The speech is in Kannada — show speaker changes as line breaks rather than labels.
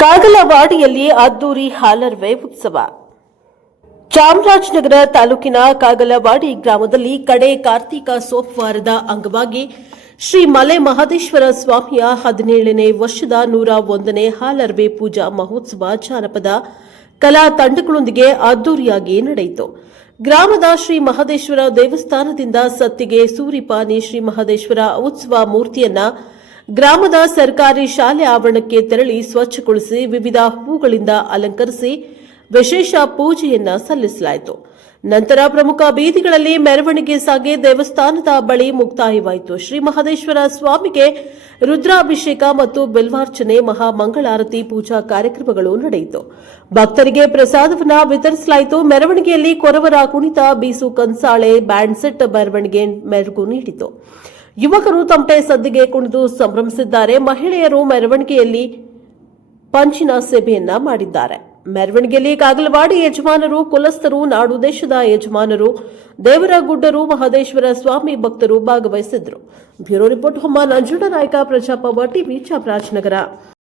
ಕಾಗಲವಾಡಿಯಲ್ಲಿ ಅದ್ದೂರಿ ಹಾಲರ್ವೆ ಉತ್ಸವ. ಚಾಮರಾಜನಗರ ತಾಲೂಕಿನ ಕಾಗಲವಾಡಿ ಗ್ರಾಮದಲ್ಲಿ ಕಡೆ ಕಾರ್ತಿಕ ಸೋಮವಾರದ ಅಂಗವಾಗಿ ಶ್ರೀ ಮಲೆ ಮಹದೇಶ್ವರ ಸ್ವಾಮಿಯ ಹದಿನೇಳನೇ ವರ್ಷದ ನೂರ ಒಂದನೇ ಹಾಲರ್ವೆ ಪೂಜಾ ಮಹೋತ್ಸವ ಜಾನಪದ ಕಲಾ ತಂಡಗಳೊಂದಿಗೆ ಅದ್ದೂರಿಯಾಗಿ ನಡೆಯಿತು. ಗ್ರಾಮದ ಶ್ರೀ ಮಹದೇಶ್ವರ ದೇವಸ್ಥಾನದಿಂದ ಸತ್ತಿಗೆ ಸೂರಿಪಾನಿ ಶ್ರೀ ಮಹದೇಶ್ವರ ಉತ್ಸವ ಮೂರ್ತಿಯನ್ನ ಗ್ರಾಮದ ಸರ್ಕಾರಿ ಶಾಲೆ ಆವರಣಕ್ಕೆ ತೆರಳಿ ಸ್ವಚ್ಛಗೊಳಿಸಿ ವಿವಿಧ ಹೂಗಳಿಂದ ಅಲಂಕರಿಸಿ ವಿಶೇಷ ಪೂಜೆಯನ್ನ ಸಲ್ಲಿಸಲಾಯಿತು. ನಂತರ ಪ್ರಮುಖ ಬೀದಿಗಳಲ್ಲಿ ಮೆರವಣಿಗೆ ಸಾಗಿ ದೇವಸ್ಥಾನದ ಬಳಿ ಮುಕ್ತಾಯವಾಯಿತು. ಶ್ರೀ ಮಹದೇಶ್ವರ ಸ್ವಾಮಿಗೆ ರುದ್ರಾಭಿಷೇಕ ಮತ್ತು ಬಿಲ್ವಾರ್ಚನೆ ಮಹಾಮಂಗಳಾರತಿ ಪೂಜಾ ಕಾರ್ಯಕ್ರಮಗಳು ನಡೆಯಿತು. ಭಕ್ತರಿಗೆ ಪ್ರಸಾದವನ್ನ ವಿತರಿಸಲಾಯಿತು. ಮೆರವಣಿಗೆಯಲ್ಲಿ ಕೊರವರ ಕುಣಿತ, ಬೀಸು ಕಂಸಾಳೆ ಬ್ಯಾಂಡ್ ಸೆಟ್ ಮೆರವಣಿಗೆ ಮೆರುಗು ನೀಡಿತು. ಯುವಕರು ತಮಟೆ ಸದ್ದಿಗೆ ಕುಣಿದು ಸಂಭ್ರಮಿಸಿದ್ದಾರೆ. ಮಹಿಳೆಯರು ಮೆರವಣಿಗೆಯಲ್ಲಿ ಪಂಚಿನ ಸೇವೆಯನ್ನ ಮಾಡಿದ್ದಾರೆ. ಮೆರವಣಿಗೆಯಲ್ಲಿ ಕಾಗಲವಾಡಿ ಯಜಮಾನರು, ಕುಲಸ್ಥರು, ನಾಡು ದೇಶದ ಯಜಮಾನರು, ದೇವರಗುಡ್ಡರು, ಮಹದೇಶ್ವರ ಸ್ವಾಮಿ ಭಕ್ತರು ಭಾಗವಹಿಸಿದ್ರು ಬ್ಯೂರೋ ರಿಪೋರ್ಟ್ ಹೊಮ್ಮ ನಂಜುಂಡನಾಯಕ ಪ್ರಜಾಪವ, ಟಿವಿ ಚಾಮರಾಜನಗರ.